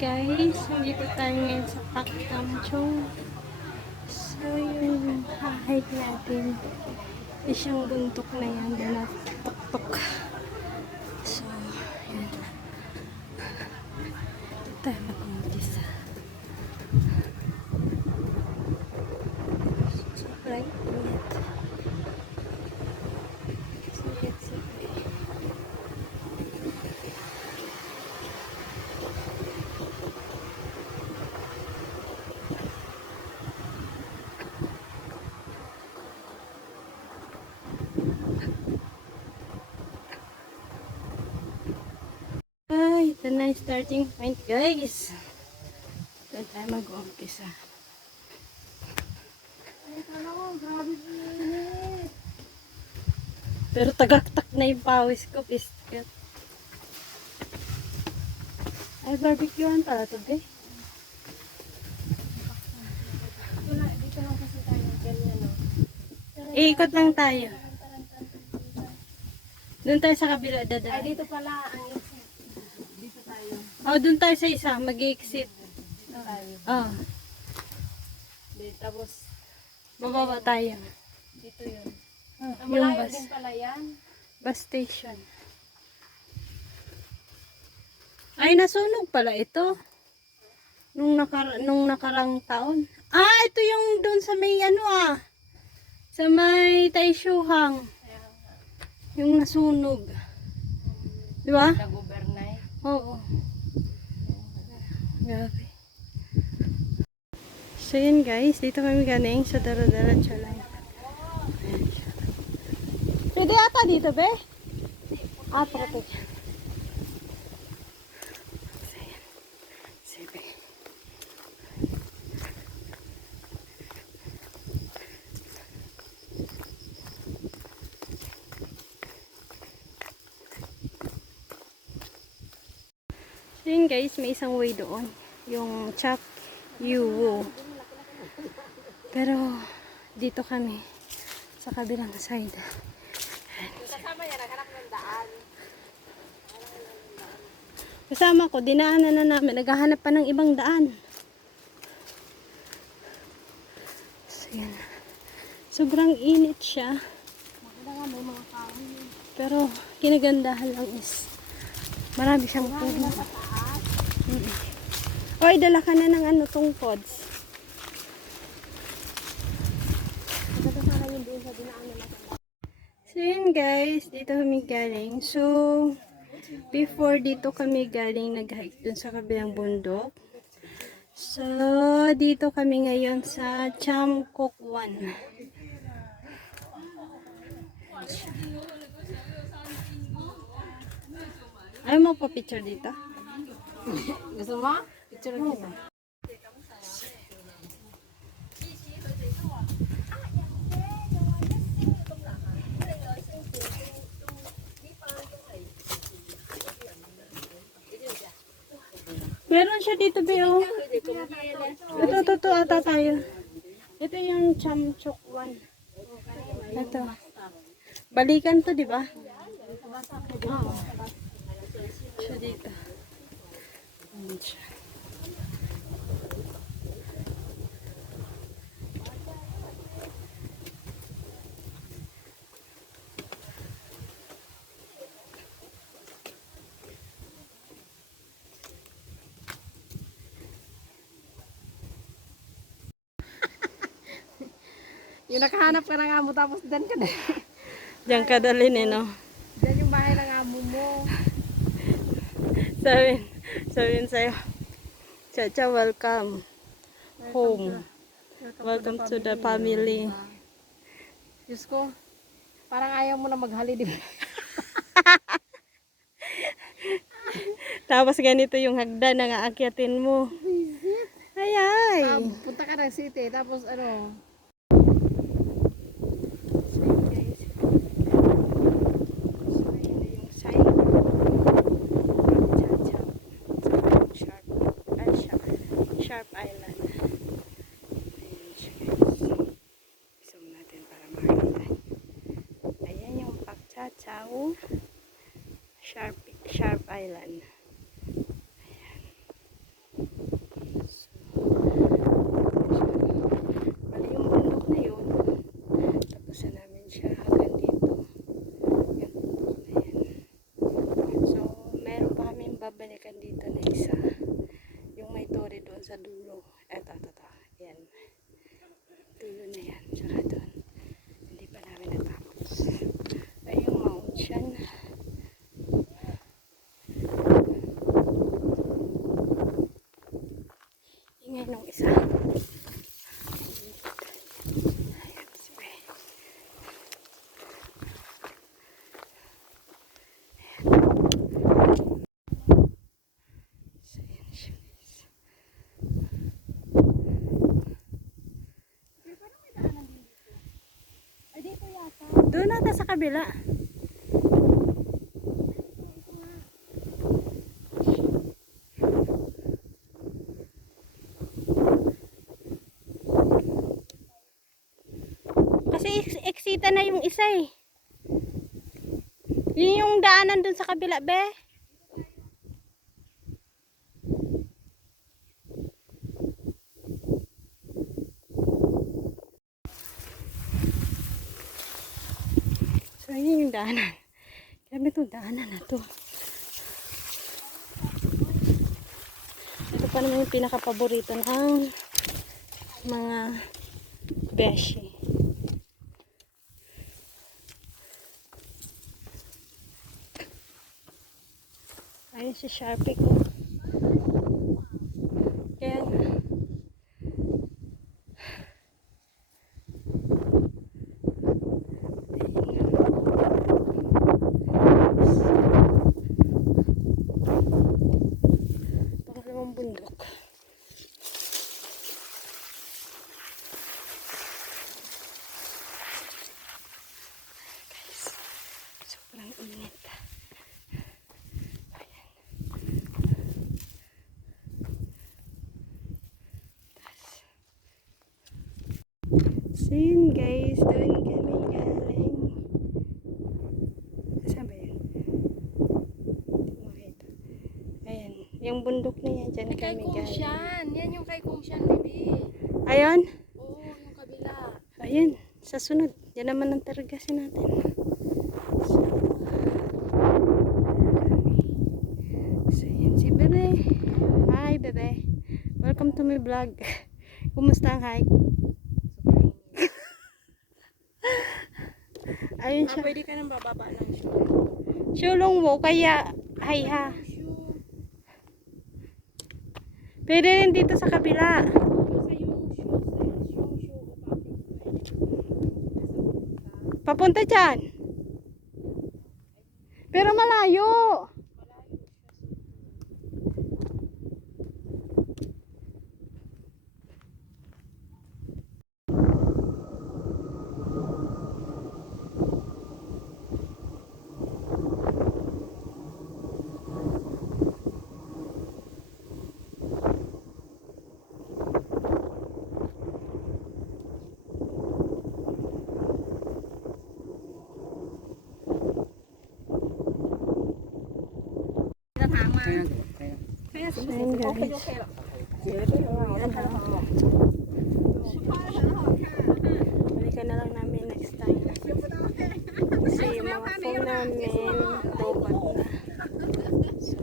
Guys, nandito tayo ngayon sa Pakkamchong. So, yung hahike natin is yung bundok na yan na tuk-tuk. So, yan. Ito tayo mag-umpisa. Sobrang init. Sigit-sigit. Ay, ito na yung starting point, guys. Ito tayo mag-umpisa. Pero tagaktak na yung pawis ko, biscuit. Ay, barbecuean pala ito, be. Dito lang kasi tayo ganyan, no? Iikot lang tayo. Doon tayo sa kabila, dada. Ay, dito pala ang exit. Dito tayo. Oh, doon tayo sa isa, mag-exit. Dito tayo. Oh, Tapos, bababa tayo. dito yun. Yung Malayo bus. din pala yan. Bus station. Ay, nasunog pala ito. Nung nakarang taon. Ah, ito yung doon sa may sa may Taishuhang. Yung nasunog. Di ba? Nag-overnight. Oo. Grabe. So yun guys, dito kami galing sa Dara-Dara Chalay. Pwede ata dito, be? Ah, protect. So yan. Sige. So yun guys, may isang way doon. Yung Chak Yuwu. Pero dito kami sa kabilang side. Kasama yan, naghanap ng daan. Kasama ko, dinaanan na namin. Naghahanap pa ng ibang daan. So yan. Sobrang init siya. Maganda nga, may mga kahoy. Pero kinagandahan lang is marami siyang puno. Sa taas. Oy, dala ka na ng tong pods. Maganda sana yun din sa dinaanan natin. So yun guys, dito kami galing. So, before dito kami galing nag-hike dun sa kabilang bundok. So, dito kami ngayon sa Chamkokwan. Ayaw mo pa picture dito? Gusto mo? Picture kita. Meron siya dito, Beo. Ito, ata tayo. Ito yung Chamkokwan. Ito. Balikan to, di ba? Oo. Siya dito. Ayan siya. Yung nakahanap ka ng amo tapos dan ka na. Diyan ka dalhin no? Dan yung bahay ng amo mo. Sabihin sa'yo, Chacha, welcome home. Welcome to the family. Diyos ko, parang ayaw mo na maghali, di ba? Tapos ganito yung hagdan na aakyatin mo. Ay, ay. Punta ka ng city, tapos ano, Sharp Island. Ayan siya guys. Zoom natin para makita. Ayan yung Pakchachao. Sharp Island. Ayan. Dito yata. Doon nata sa kabila. Kasi eksita na yung isa eh. Yun yung daanan dun sa kabila, be. So, yun yung daanan. Grabe itong daanan na to. Ito pa naman yung pinaka-paborito ng mga beshi. Ayun si Sharpie ko. Kaya pangalawang bundok. Guys, sobrang init. So yun guys, doon kami galing. Saan ba yun? Hindi ko makita. Ayan, yung bundok na yan, dyan Kay kami Kung galing. Shan. Yan yung kay Kung Shan, baby. Ayun, Oo, yung kabila. ayun, sa sunod. Yan naman ang targasin natin. So, so yun si Bebe. Hi Bebe. Welcome to my vlog. Kumusta ang hike? Ayun siya. Pwede ka nang bababa ng shoe. Shulong mo, kaya hay ha. Shoe. Pwede rin dito sa kabila. Kasi yung shoe ko Papunta dyan. Pero malayo. Ayun guys. Balikan na lang namin next time. Kasi yung mga phone namin, robot na. So,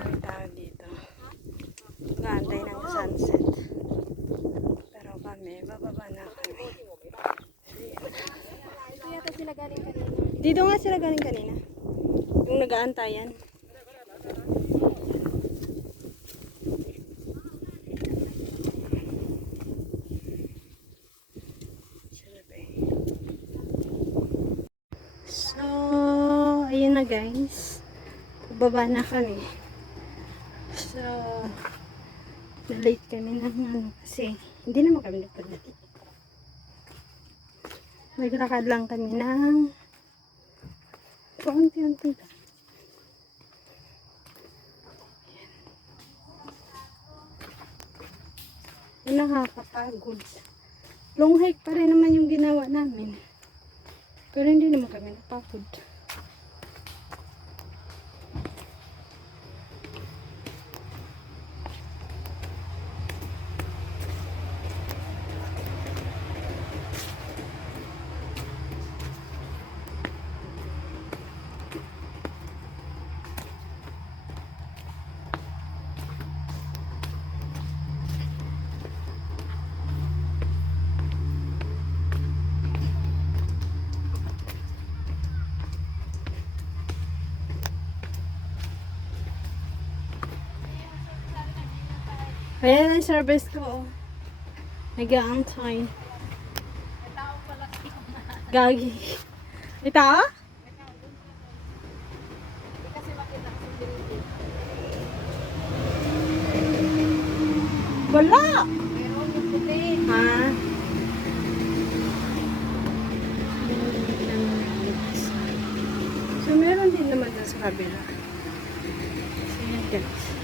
ang tao dito. Gaantay ng sunset. Pero kami, bababa na kami. Ito yata sila galing kanina. Dito nga sila galing kanina. Yung nag-aantayan. So, ayun na guys. Baba na kami. So, na-late kami ng ano kasi hindi naman kami nagpadali. Naglakad lang kami ng paunti-unti lang. Yan. Nakakapagod. Long hike pa rin naman yung ginawa namin. Pero hindi naman kami napagod. Ayan ang service ko. Nag-aantay. Gagi. May tao? Kasi makita ko sa building. Wala! Meron yung puti. Ha? sa kabila. So, yan guys.